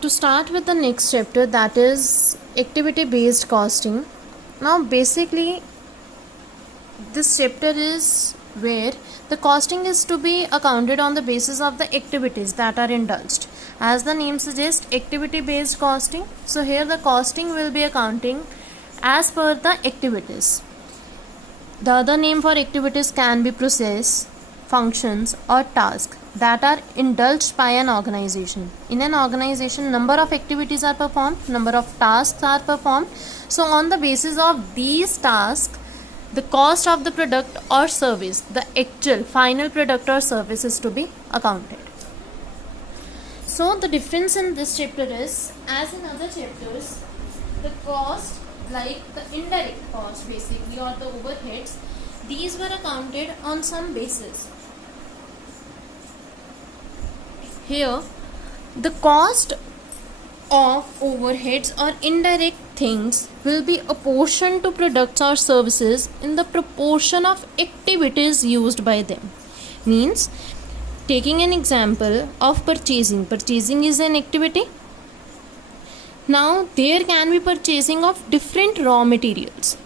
to start with the next chapter, that is activity based costing. Now basically this chapter is where the costing is to be accounted on the basis of the activities that are indulged. As the name suggests, activity based costing. So here the costing will be accounting as per the activities. The other name for activities can be process, functions or tasks that are indulged by an organization. In an organization, number of activities are performed, number of tasks are performed. So on the basis of these tasks, the cost of the product or service, the actual final product or service, is to be accounted. So the difference in this chapter is, as in other chapters, the cost, like the indirect cost basically, or the overheads, these were accounted on some basis. Here the cost of overheads or indirect things will be apportioned to products or services in the proportion of activities used by them. Means, taking an example of purchasing is an activity. Now there can be purchasing of different raw materials.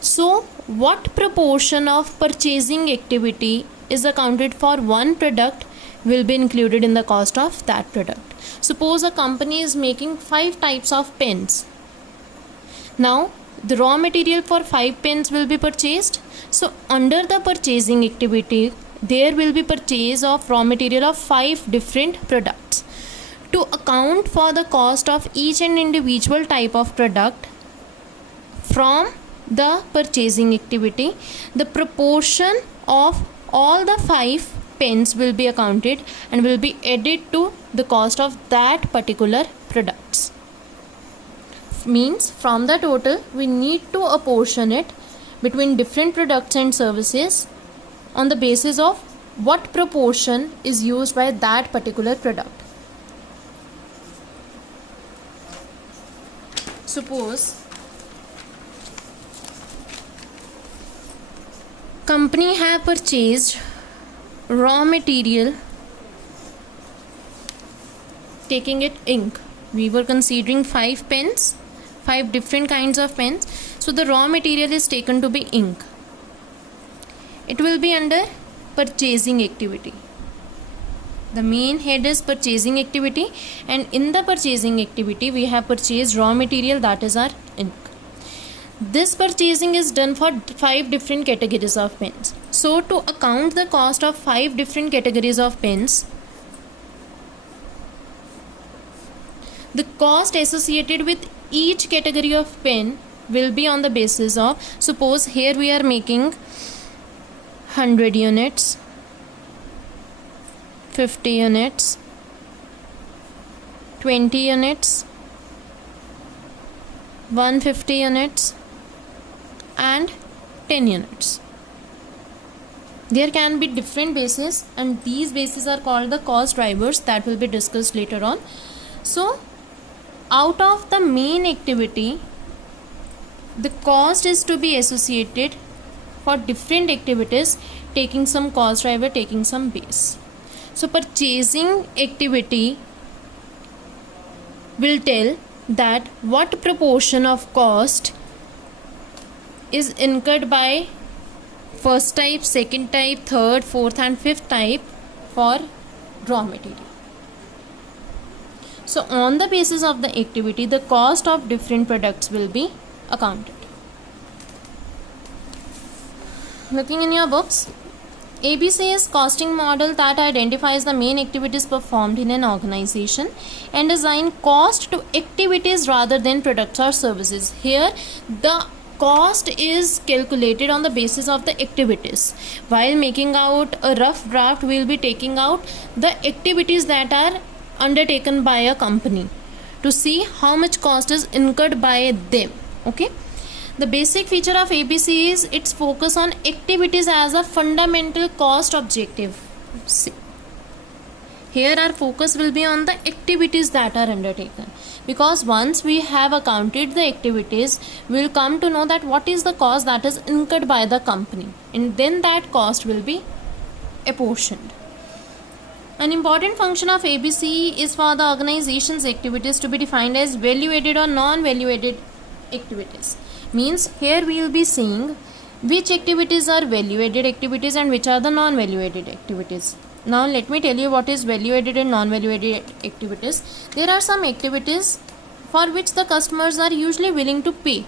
So what proportion of purchasing activity is accounted for one product will be included in the cost of that product. Suppose a company is making 5 types of pens. Now the raw material for 5 pens will be purchased. So under the purchasing activity, there will be purchase of raw material of 5 different products. To account for the cost of each and individual type of product from the purchasing activity, the proportion of all the 5 pens will be accounted and will be added to the cost of that particular products. Means, from the total we need to apportion it between different products and services on the basis of what proportion is used by that particular product. Suppose company have purchased raw material, taking it ink. We were considering 5 pens, 5 different kinds of pens. So the raw material is taken to be ink. It will be under purchasing activity. The main head is purchasing activity, and in the purchasing activity we have purchased raw material, that is our ink. This purchasing is done for 5 different categories of pens. So to account the cost of 5 different categories of pens, the cost associated with each category of pen will be on the basis of, suppose here we are making 100 units, 50 units, 20 units, 150 units and 10 units. There can be different bases, and these bases are called the cost drivers, that will be discussed later on. So out of the main activity, the cost is to be associated for different activities, taking some cost driver, taking some base. So purchasing activity will tell that what proportion of cost is incurred by first type, second type, third, fourth and fifth type for raw material. So on the basis of the activity, the cost of different products will be accounted. Looking in your books, ABC is costing model that identifies the main activities performed in an organization and assign cost to activities rather than products or services. Here the cost is calculated on the basis of the activities. While making out a rough draft, we will be taking out the activities that are undertaken by a company to see how much cost is incurred by them. Okay. The basic feature of ABC is its focus on activities as a fundamental cost objective. See, here our focus will be on the activities that are undertaken, because once we have accounted the activities, we will come to know that what is the cost that is incurred by the company, and then that cost will be apportioned. An important function of ABC is for the organization's activities to be defined as value-added or non-value-added activities. Means here we will be seeing which activities are value-added activities and which are the non-value-added activities. Now let me tell you what is value-added and non-value-added activities. There are some activities for which the customers are usually willing to pay.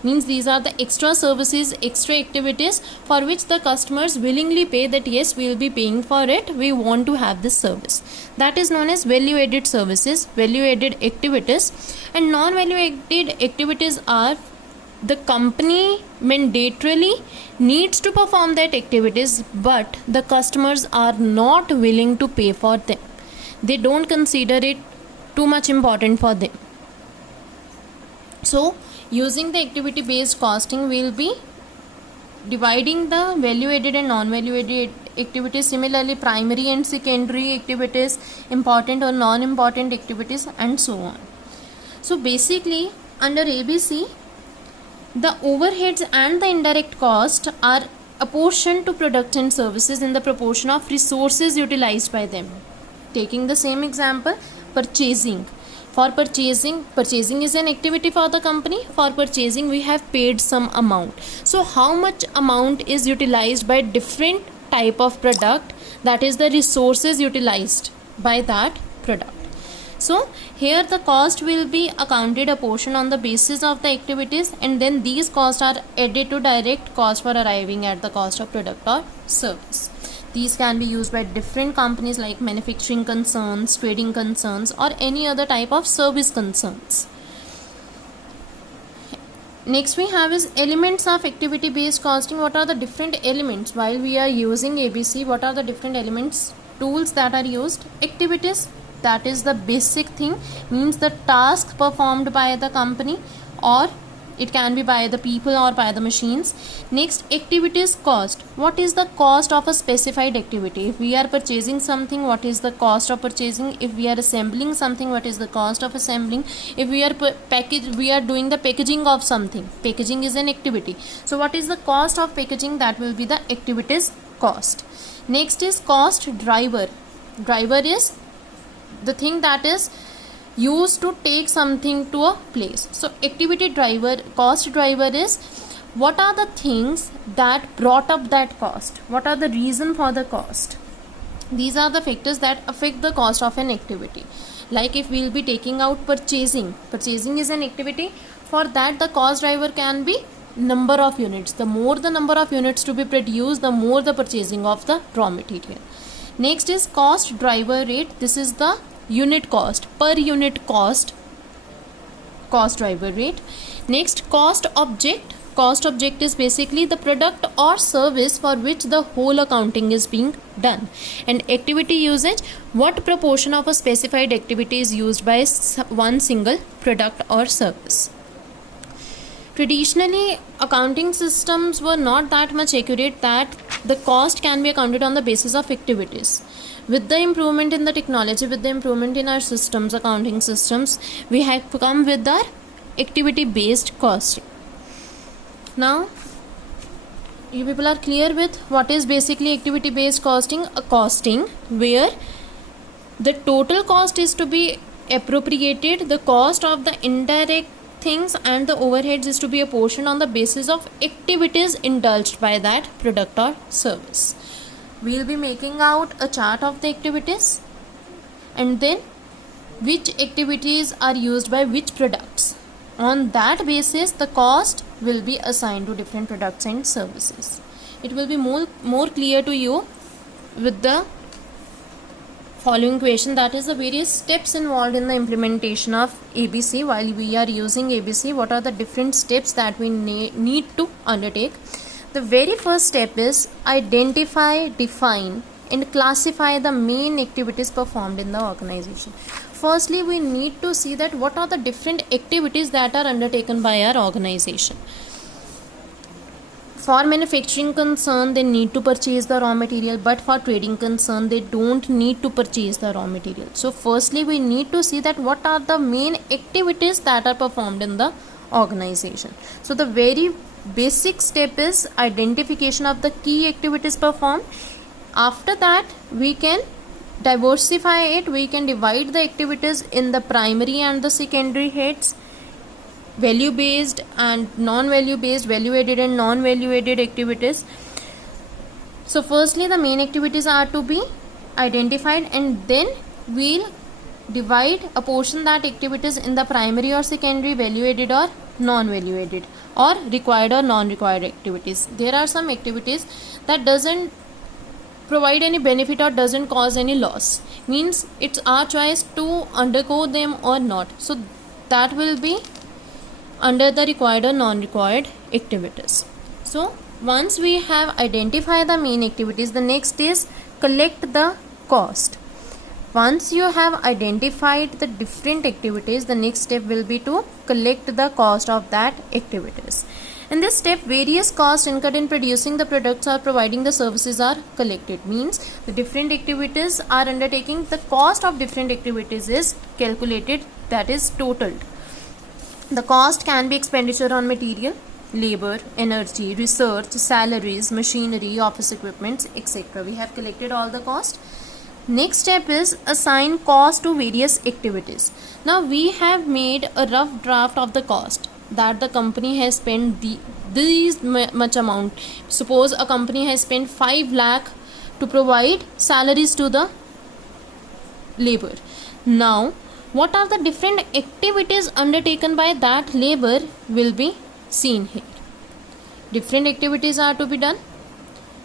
Means these are the extra services, extra activities for which the customers willingly pay, that yes, we will be paying for it, we want to have this service. That is known as value added services, value added activities. And non value added activities are the company mandatorily needs to perform that activities, but the customers are not willing to pay for them. They don't consider it too much important for them. So using the activity based costing, we will be dividing the value added and non value added activities. Similarly, primary and secondary activities, important or non important activities, and so on. So basically under ABC, the overheads and the indirect cost are apportioned to products and services in the proportion of resources utilized by them. Taking the same example, purchasing. For purchasing is an activity for the company. For purchasing, we have paid some amount. So how much amount is utilized by different type of product, that is the resources utilized by that product. So here the cost will be accounted a portion on the basis of the activities, and then these costs are added to direct cost for arriving at the cost of product or service. These can be used by different companies like manufacturing concerns, trading concerns, or any other type of service concerns. Next we have is elements of activity based costing. What are the different elements while we are using ABC? What are the different elements, tools that are used? Activities, that is the basic thing, means the task performed by the company, or it can be by the people or by the machines. Next, activities cost. What is the cost of a specified activity? If we are purchasing something, what is the cost of purchasing? If we are assembling something, what is the cost of assembling? If we are doing the packaging of something. Packaging is an activity. So what is the cost of packaging? That will be the activities cost. Next is cost driver. Driver is the thing that is used to take something to a place. So activity driver, cost driver is what are the things that brought up that cost, what are the reason for the cost. These are the factors that affect the cost of an activity. Like if we will be taking out purchasing is an activity. For that, the cost driver can be number of units. The more the number of units to be produced, the more the purchasing of the raw material. Next is cost driver rate. This is the unit cost, per unit cost driver rate. Next, cost object. Cost object is basically the product or service for which the whole accounting is being done. And activity usage, what proportion of a specified activity is used by one single product or service. Traditionally, accounting systems were not that much accurate that the cost can be accounted on the basis of activities. With the improvement in the technology, with the improvement in our systems, accounting systems, we have come with our activity based costing. Now, you people are clear with what is basically activity based costing? A costing where the total cost is to be appropriated, the cost of the indirect things and the overheads is to be apportioned on the basis of activities indulged by that product or service. We will be making out a chart of the activities and then which activities are used by which products. On that basis, the cost will be assigned to different products and services. It will be more clear to you with the following question, that is the various steps involved in the implementation of ABC. While we are using ABC, what are the different steps that we need to undertake? The very first step is identify, define and classify the main activities performed in the organization. Firstly, we need to see that what are the different activities that are undertaken by our organization. For manufacturing concern, they need to purchase the raw material, but for trading concern, they don't need to purchase the raw material. So firstly, we need to see that what are the main activities that are performed in the organization. So the very basic step is identification of the key activities performed. After that, we can diversify it, we can divide the activities in the primary and the secondary heads, value based and non value based, value added and non value added activities. So firstly the main activities are to be identified, and then we'll divide a portion that activities in the primary or secondary, value added or non value added, or required or non required activities. There are some activities that doesn't provide any benefit or doesn't cause any loss, means it's our choice to undergo them or not, so that will be under the required or non required activities. So once we have identified the main activities, the next is collect the cost. Once you have identified the different activities, the next step will be to collect the cost of that activities. In this step, various costs incurred in producing the products or providing the services are collected. Means the different activities are undertaking, the cost of different activities is calculated, that is totaled. The cost can be expenditure on material, labor, energy, research, salaries, machinery, office equipments, etc. We have collected all the cost. Next step is assign cost to various activities. Now we have made a rough draft of the cost that the company has spent these much amount. Suppose a company has spent 5 lakh to provide salaries to the labor. Now what are the different activities undertaken by that labor will be seen here. Different activities are to be done,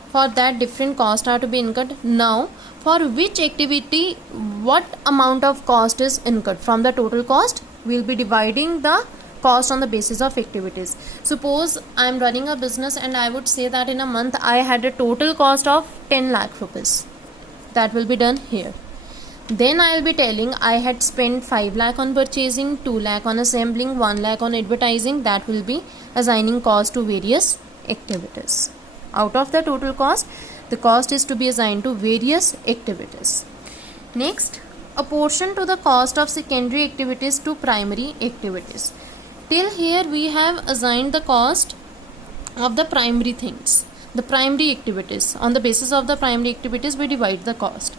for that different costs are to be incurred. Now for which activity what amount of cost is incurred, from the total cost we will be dividing the cost on the basis of activities. Suppose I am running a business and I would say that in a month I had a total cost of 10 lakh rupees. That will be done here. Then I will be telling I had spent 5 lakh on purchasing, 2 lakh on assembling, 1 lakh on advertising. That will be assigning cost to various activities. Out of the total cost, the cost is to be assigned to various activities. Next, a portion to the cost of secondary activities to primary activities. Till here we have assigned the cost of the primary things, the primary activities. On the basis of the primary activities we divide the cost.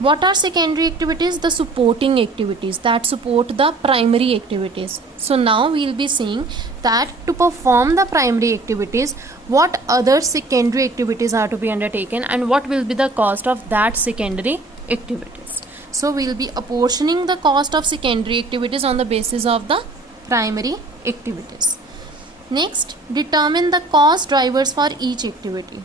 What are secondary activities? The supporting activities that support the primary activities. So now we will be seeing that to perform the primary activities, what other secondary activities are to be undertaken and what will be the cost of that secondary activities. So we will be apportioning the cost of secondary activities on the basis of the primary activities. Next, determine the cost drivers for each activity.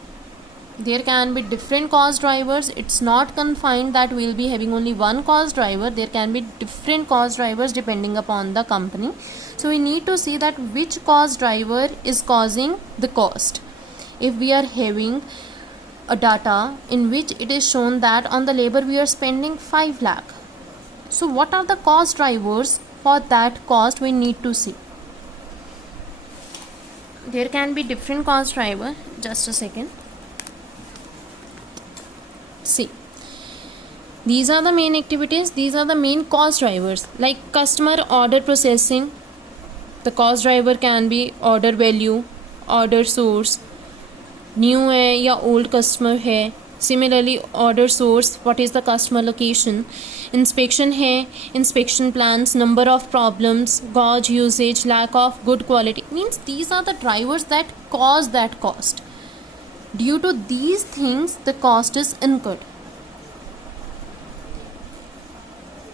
There can be different cost drivers. It's not confined that we will be having only one cost driver. There can be different cost drivers depending upon the company. So we need to see that which cost driver is causing the cost. If we are having a data in which it is shown that on the labor we are spending 5 lakh. So what are the cost drivers for that cost we need to see. There can be different cost driver. Just a second. See, these are the main activities, these are the main cost drivers. Like customer order processing, the cost driver can be order value, order source, new है या old customer है. Similarly, order source, what is the customer location, inspection है, inspection plans, number of problems, gauge usage, lack of good quality. Means these are the drivers that cause that cost. Due to these things, the cost is incurred.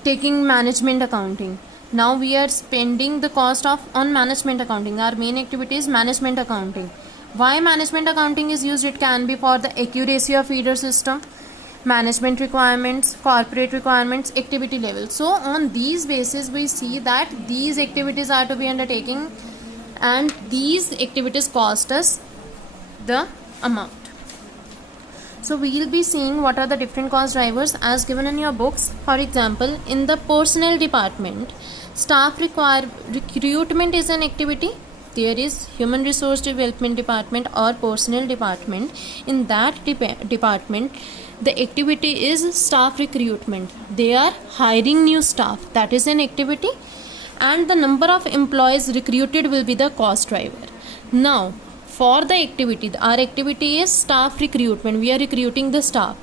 Taking management accounting. Now we are spending the cost on management accounting. Our main activity is management accounting. Why management accounting is used? It can be for the accuracy of feeder system, management requirements, corporate requirements, activity level. So on these basis we see that these activities are to be undertaken and these activities cost us the amount. So we will be seeing what are the different cost drivers as given in your books. For example, in the personnel department, staff recruitment is an activity. There is human resource development department or personnel department. In that department, the activity is staff recruitment. They are hiring new staff. That is an activity. And the number of employees recruited will be the cost driver. Now, for the activity, our activity is staff recruitment. We are recruiting the staff.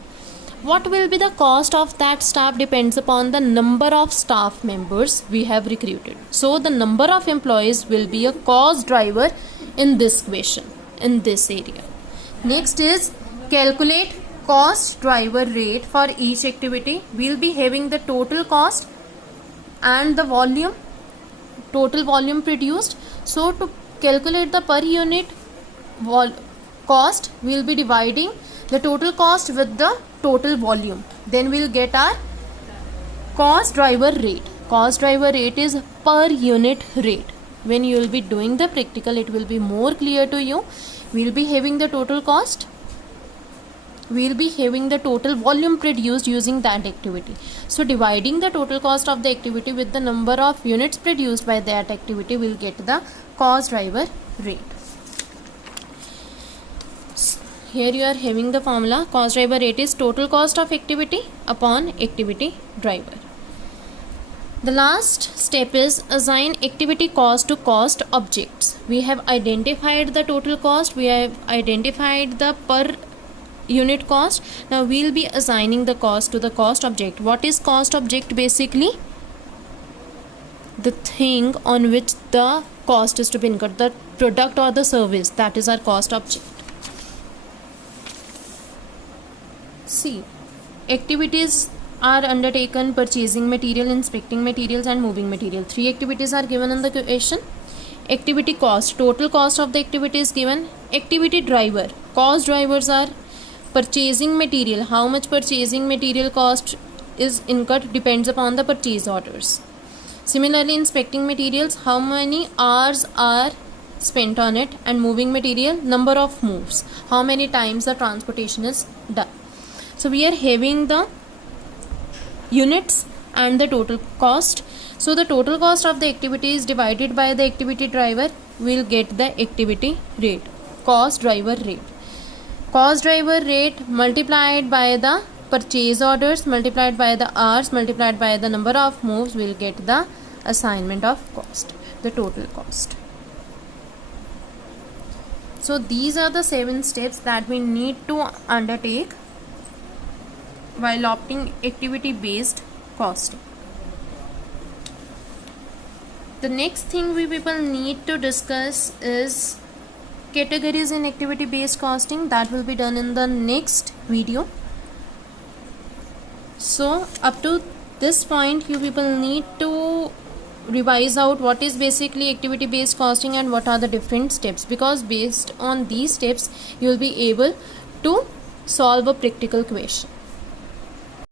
What will be the cost of that staff depends upon the number of staff members we have recruited. So the number of employees will be a cost driver in this question, in this area. Next is calculate cost driver rate for each activity. We'll be having the total cost and the volume, total volume produced. So to calculate the per unit cost, we'll be dividing the total cost with the total volume. Then we'll get our cost driver rate. Cost driver rate is per unit rate. When you will be doing the practical, it will be more clear to you. We'll be having the total cost. We'll be having the total volume produced using that activity. So dividing the total cost of the activity with the number of units produced by that activity, will get the cost driver rate. Here you are having the formula. Cost driver rate is total cost of activity upon activity driver. The last step is assign activity cost to cost objects. We have identified the total cost. We have identified the per unit cost. Now we will be assigning the cost to the cost object. What is cost object? Basically the thing on which the cost is to be incurred, the product or the service, that is our cost object. See, activities are undertaken: purchasing material, inspecting materials and moving material. 3 activities are given in the question. Activity cost, total cost of the activity is given. Activity driver, cost drivers are purchasing material. How much purchasing material cost is incurred depends upon the purchase orders. Similarly, inspecting materials, how many hours are spent on it, and moving material, number of moves, how many times the transportation is done. So we are having the units and the total cost. So the total cost of the activity is divided by the activity driver, will get the activity rate, cost driver rate. Cost driver rate multiplied by the purchase orders multiplied by the hours multiplied by the number of moves, will get the assignment of cost, the total cost. So these are the 7 steps that we need to undertake while opting activity based costing. The next thing we people need to discuss is categories in activity based costing. That will be done in the next video. So up to this point, you people need to revise out what is basically activity based costing and what are the different steps, because based on these steps you will be able to solve a practical question.